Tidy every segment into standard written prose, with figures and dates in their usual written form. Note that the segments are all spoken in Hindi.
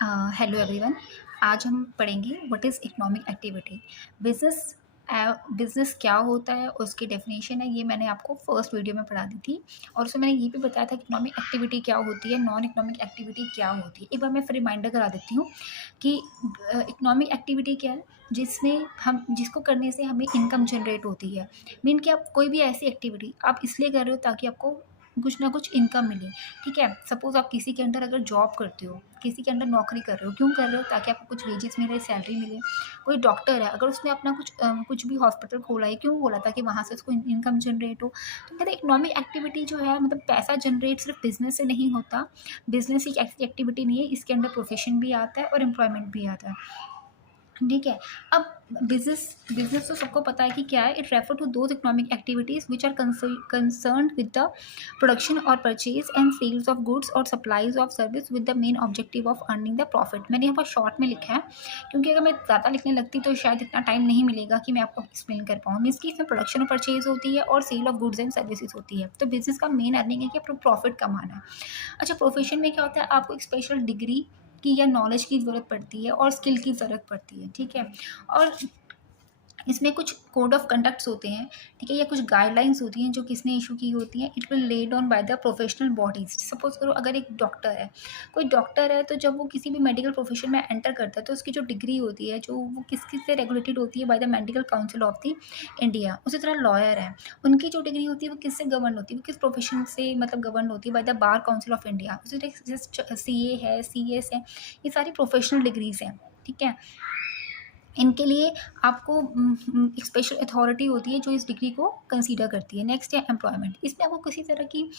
Hello everyone. आज हम पढ़ेंगे what is economic activity. Business business क्या होता है, उसकी डेफिनेशन है। ये मैंने आपको फर्स्ट वीडियो में पढ़ा दी थी और उसमें मैंने ये भी बताया था कि इकोनॉमिक एक्टिविटी क्या होती है, नॉन इकोनॉमिक एक्टिविटी क्या होती है। एक बार मैं फिर रिमाइंडर करा देती हूँ कि इकोनॉमिक एक्टिविटी क्या है, जिसमें हम जिसको करने से हमें इनकम जनरेट होती है। मीन कि आप कोई भी ऐसी एक्टिविटी आप इसलिए कर रहे हो ताकि आपको कुछ ना कुछ इनकम मिले। ठीक है, सपोज़ आप किसी के अंडर अगर जॉब करते हो, किसी के अंडर नौकरी कर रहे हो, क्यों कर रहे हो? ताकि आपको कुछ वेजेस मिले, सैलरी मिले। कोई डॉक्टर है, अगर उसने अपना कुछ भी हॉस्पिटल खोला है, क्यों खोला? ताकि वहाँ से उसको इनकम जनरेट हो। तो कहते हैं इकोनॉमिक एक्टिविटी जो है, मतलब पैसा जनरेट सिर्फ बिजनेस से नहीं होता। बिजनेस एक ऐसी एक्टिविटी नहीं है, इसके अंदर प्रोफेशन भी आता है और एम्प्लॉयमेंट भी आता है। ठीक है। अब बिजनेस बिजनेस तो सबको पता है कि क्या है। It refer to those economic activities which are concern with the production और purchase and sales of goods और supplies of service with the main objective of earning the profit. मैंने यहाँ पर शॉर्ट में लिखा है, क्योंकि अगर मैं ज़्यादा लिखने लगती तो शायद इतना टाइम नहीं मिलेगा कि मैं आपको एक्सप्लेन कर पाऊँ। मीन्स कि इसमें प्रोडक्शन और परचेज होती है और sale of goods and services होती है। तो बिजनेस का मेन अर्निंग है कि आपको प्रॉफिट कमाना है। अच्छा, प्रोफेशन में क्या होता है? आपको एक स्पेशल डिग्री की या नॉलेज की ज़रूरत पड़ती है और स्किल की ज़रूरत पड़ती है। ठीक है। और इसमें कुछ कोड ऑफ कंडक्ट्स होते हैं। ठीक है, या कुछ गाइडलाइंस होती हैं जो किसने इशू की होती हैं। It will laid on by the professional bodies. Suppose करो अगर एक डॉक्टर है, कोई डॉक्टर है, तो जब वो किसी भी मेडिकल प्रोफेशन में एंटर करता है तो उसकी जो डिग्री होती है, जो वो किस किस से रेगुलेटेड होती है, by the medical council of the India. उसी तरह लॉयर है, उनकी जो डिग्री होती है वो किससे गवर्न होती है, वो किस प्रोफेशन से मतलब गवर्न होती है, by the bar council of India. उसी तरह CA है, CS है, ये सारी प्रोफेशनल डिग्रीज हैं। ठीक है। इनके लिए आपको एक स्पेशल अथॉरिटी होती है जो इस डिग्री को कंसीडर करती है। नेक्स्ट है एम्प्लॉयमेंट। इसमें आपको किसी तरह की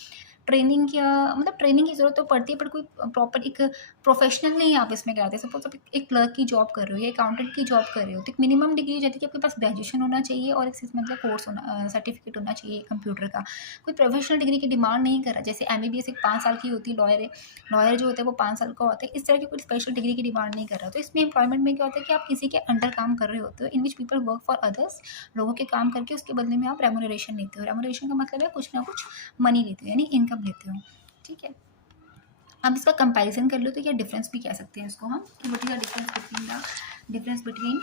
ट्रेनिंग या मतलब ट्रेनिंग की ज़रूरत तो पड़ती है, पर कोई प्रॉपर एक प्रोफेशनल नहीं आप इसमें कराते। सपोज आप एक क्लर्क की जॉब कर रहे हो या अकाउंटेंट की जॉब कर रहे हो, तो एक मिनिमम डिग्री हो जाती है कि आपके पास ग्रेजुएशन होना चाहिए और एक मतलब कोर्स होना, सर्टिफिकेट होना चाहिए कंप्यूटर का। कोई प्रोफेशनल डिग्री की डिमांड नहीं कर रहा। जैसे MBBS एक 5 साल की होती है, लॉयर जो होता है वो 5 साल का होता है। इस तरह की कोई स्पेशल डिग्री की डिमांड नहीं कर रहा। तो इसमें एम्प्लॉयमेंट में क्या होता है कि आप किसी के अंडर काम कर रहे होते हो, in which people work for others. लोगों के काम करके उसके बदले में आप रेमुनरेशन लेते हो। रेमुनरेशन का मतलब है कुछ ना कुछ मनी लेते हो, यानी इनकम लेते हो। ठीक है। अब इसका कंपैरिजन कर लो तो क्या डिफरेंस भी कह सकते हैं इसको हम, कि what is the difference between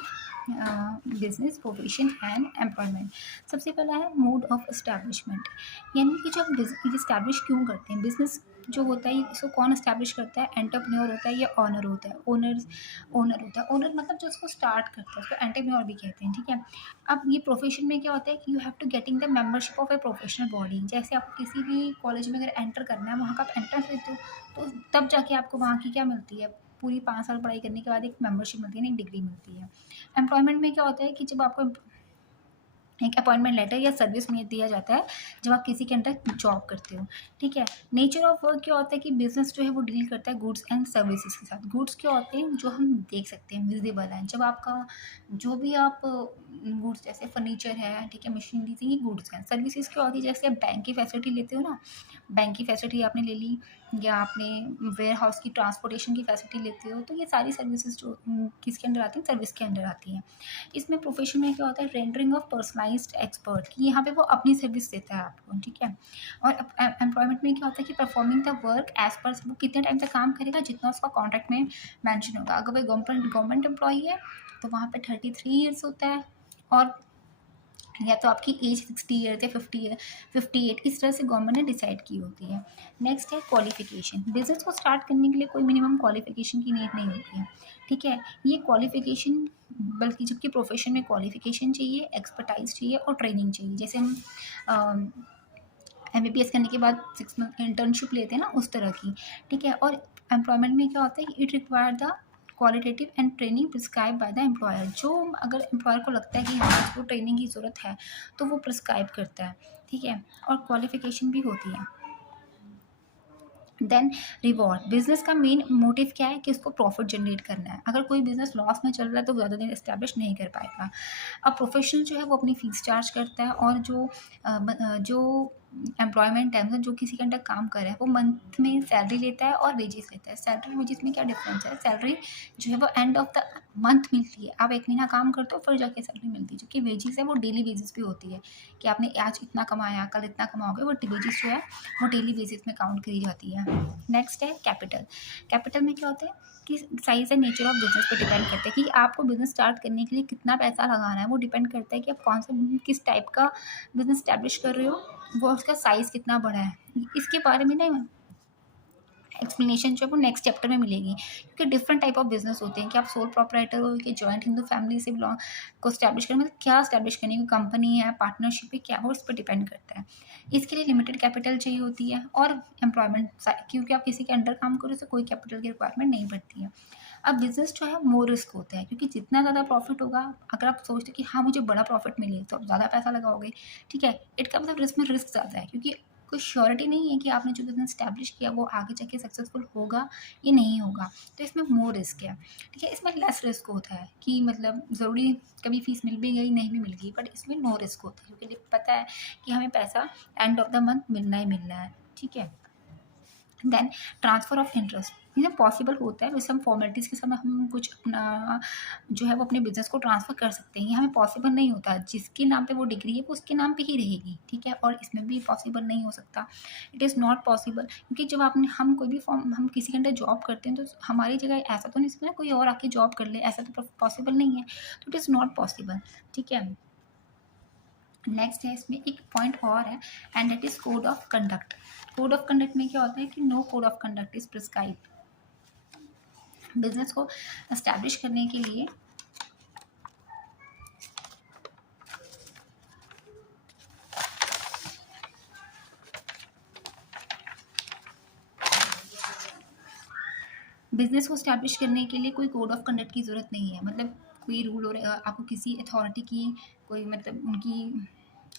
business, profession and employment. सबसे पहला है मोड ऑफ एस्टैब्लिशमेंट। यानी कि जब बिजनेस इस्टेब्लिश क्यों करते हैं, बिजनेस जो होता है इसको कौन इस्टेब्लिश करता है? एंटरप्रेन्योर होता है या ऑनर होता है? ओनर होता है। ओनर मतलब जो उसको स्टार्ट करता है, उसको एंटरप्रेन्योर भी कहते हैं। ठीक है। अब ये प्रोफेशन में क्या होता है कि you have to getting the membership of a professional body. जैसे आपको किसी भी कॉलेज में अगर एंटर करना है, वहाँ का आप एंट्रेंस देते हो, तो तब जाके आपको वहाँ की क्या मिलती है? पूरी 5 साल पढ़ाई करने के बाद एक मेंबरशिप मिलती है, एक डिग्री मिलती है। एम्प्लॉयमेंट में क्या होता है कि जब आपको एक अपॉइंटमेंट लेटर या सर्विस में दिया जाता है जब आप किसी के अंदर जॉब करते हो। ठीक है। नेचर ऑफ वर्क क्या होता है कि बिजनेस जो है वो डील करता है गुड्स एंड सर्विसेज के साथ। गुड्स क्या होते हैं? जो हम देख सकते हैं, विजिबल है। जब आपका जो भी आप गुड्स जैसे फर्नीचर है, ठीक है, मशीनरीज, ये गुड्स हैं। सर्विसेज क्या होती है? जैसे आप बैंक की फैसिलिटी लेते हो ना, बैंक की फैसिलिटी आपने ले ली, या आपने वेयर हाउस की ट्रांसपोर्टेशन की फैसिलिटी लेते हो, तो ये सारी सर्विसेज जो किसके अंडर आती हैं? सर्विस के अंडर आती हैं। इसमें प्रोफेशन में क्या होता है? रेंडरिंग ऑफ पर्सनलाइज्ड एक्सपर्ट, कि यहाँ पे वो अपनी सर्विस देता है आपको। ठीक है। और एम्प्लॉयमेंट में क्या होता है कि performing the work as per, वो कितने टाइम तक काम करेगा? जितना उसका कॉन्ट्रैक्ट में मैंशन होगा। अगर वो गवर्नमेंट एम्प्लॉई है तो वहाँ पे 33 ईयर्स होता है, और या तो आपकी एज 60 ईयर या 58, इस तरह से गवर्नमेंट ने डिसाइड की होती है। नेक्स्ट है क्वालिफिकेशन। बिजनेस को स्टार्ट करने के लिए कोई मिनिमम क्वालिफिकेशन की नीड नहीं होती है। ठीक है। ये क्वालिफिकेशन, बल्कि जबकि प्रोफेशन में क्वालिफिकेशन चाहिए, एक्सपर्टाइज चाहिए और ट्रेनिंग चाहिए। जैसे हम MBBS करने के बाद 6 मंथ इंटर्नशिप लेते हैं ना, उस तरह की। ठीक है। और एम्प्लॉयमेंट में क्या होता है कि it require the qualitative and training prescribe by the employer. जो अगर एम्प्लॉयर को लगता है कि हाँ इसको ट्रेनिंग की ज़रूरत है तो वो प्रिस्क्राइब करता है। ठीक है। और क्वालिफिकेशन भी होती है। Then reward. बिजनेस का मेन मोटिव क्या है? कि उसको प्रॉफिट जनरेट करना है। अगर कोई बिजनेस लॉस में चल रहा है तो ज़्यादा दिन इस्टेब्लिश नहीं कर पाएगा। अब प्रोफेशनल जो है वो अपनी फीस चार्ज करता है, और जो एम्प्लॉयमेंट है, मतलब जो किसी के अंडर काम कर रहा है, वो मंथ में सैलरी लेता है और वेजेस लेता है। सैलरी वेजेस में क्या डिफरेंस है? सैलरी जो है वो एंड ऑफ द मंथ मिलती है। आप 1 महीना काम करते हो फिर जाके सैलरी मिलती है, जो कि वेजेस है वो डेली बेसिस पे होती है कि आपने आज इतना कमाया, कल इतना कमाओगे, वो वेजेस जो है वो डेली बेसिस में काउंट करी जाती है। नेक्स्ट है कैपिटल। कैपिटल में क्या होता है कि size and nature of business पे डिपेंड करता है कि आपको बिज़नेस स्टार्ट करने के लिए कितना पैसा लगाना है। वो डिपेंड करता है कि आप कौन सा किस टाइप का बिज़नेस स्टैब्लिश कर रहे हो, वो उसका साइज़ कितना बड़ा है। इसके बारे में ना एक्सप्लेनेशन जो है वो नेक्स्ट चैप्टर में मिलेगी, क्योंकि डिफरेंट टाइप ऑफ बिजनेस होते हैं कि आप सोल प्रोपराइटर हो कि जॉइंट हिंदू फैमिली से बिलोंग को स्टैब्लिश करें, मतलब क्या स्टैब्लिश करने की कंपनी है, पार्टनरशिप है, क्या हो, इस पर डिपेंड करता है। इसके लिए लिमिटेड कैपिटल चाहिए होती है और एम्प्लॉयमेंट, क्योंकि आप किसी के अंडर काम करो तो कोई कैपिटल की रिक्वायरमेंट नहीं पड़ती है। अब बिजनेस जो है मोर रिस्क होता है, क्योंकि जितना ज़्यादा प्रॉफिट होगा, अगर आप सोचते हो कि हाँ मुझे बड़ा प्रॉफिट मिले तो आप ज़्यादा पैसा लगाओगे, ठीक है, इनका मतलब रिस्क में रिस्क ज़्यादा है, क्योंकि कोई श्योरिटी नहीं है कि आपने जो बिज़नेस स्टैब्लिश किया वो आगे जाके सक्सेसफुल होगा या नहीं होगा। तो इसमें मोर रिस्क है, ठीक है। इसमें लेस रिस्क होता है कि मतलब ज़रूरी कभी फीस मिल भी गई, नहीं भी मिल गई, बट इसमें नो रिस्क होता है, क्योंकि पता है कि हमें पैसा एंड ऑफ द मंथ मिलना ही मिलना है, ठीक है। देन ट्रांसफ़र ऑफ इंटरेस्ट, ये पॉसिबल होता है, वैसे हम फॉर्मेलिटीज़ के समय हम कुछ अपना जो है वो अपने बिज़नेस को ट्रांसफ़र कर सकते हैं, ये हमें पॉसिबल नहीं होता। जिसके नाम पे वो डिग्री है वो उसके नाम पे ही रहेगी, ठीक है, और इसमें भी पॉसिबल नहीं हो सकता। इट इज़ नॉट पॉसिबल, क्योंकि जब आपने हम कोई भी फॉर्म हम किसी के अंडर जॉब करते हैं तो हमारी जगह ऐसा तो नहीं सकता कोई और आके जॉब कर ले, ऐसा तो पॉसिबल नहीं है, तो इट इज़ नॉट पॉसिबल, ठीक है। नेक्स्ट है, इसमें एक पॉइंट और है and that is code of conduct. Code of conduct में क्या होता है कि no code of conduct is prescribe. Business को एस्टैब्लिश करने के लिए बिजनेस को एस्टैब्लिश करने के लिए कोई कोड ऑफ कंडक्ट की ज़रूरत नहीं है, मतलब कोई रूल और आपको किसी अथॉरिटी की कोई मतलब उनकी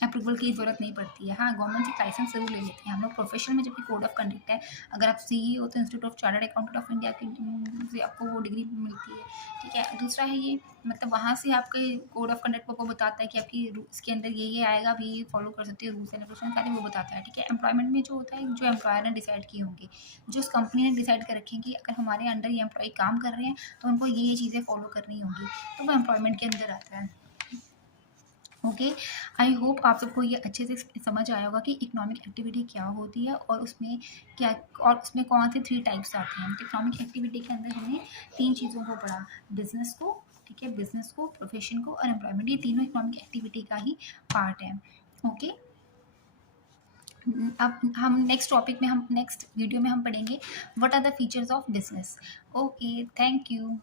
अप्रूवल की ज़रूरत नहीं पड़ती है। हाँ, गवर्नमेंट से लाइसेंस ज़रूर ले लेते हैं हम लोग प्रोफेशन में, जबकि कोड ऑफ कंडक्ट है। अगर आप सीईओ तो institute of chartered accountant of India की से आपको वो डिग्री मिलती है, ठीक है। दूसरा है ये, मतलब वहाँ से आपके कोड ऑफ कंडक्ट को बताता है कि आपकी इसके अंदर ये आएगा, आप ये फॉलो कर सकते हो, रूल्स एंड रेगुलेशन सारे वो बताता है, ठीक है। एम्प्लॉयमेंट में जो होता है, जो एम्प्लॉयर ने डिसाइड किए होंगे, जो उस कंपनी ने डिसाइड कर रखे हैं कि अगर हमारे अंडर ये एम्प्लॉय काम कर रहे हैं तो उनको ये चीज़ें फॉलो करनी होंगी, तो वो एम्प्लॉयमेंट के अंदर आता है। ओके, आई होप आप सबको ये अच्छे से समझ आया होगा कि इकोनॉमिक एक्टिविटी क्या होती है और उसमें क्या, और उसमें कौन से 3 टाइप्स आते हैं। तो इकोनॉमिक एक्टिविटी के अंदर हमने 3 चीज़ों को पढ़ा, बिजनेस को, ठीक है, बिजनेस को, प्रोफेशन को और एम्प्लॉयमेंट, ये तीनों इकोनॉमिक एक्टिविटी का ही पार्ट है। ओके, अब हम नेक्स्ट टॉपिक में, हम नेक्स्ट वीडियो में हम पढ़ेंगे what are the features of business. Okay, thank you.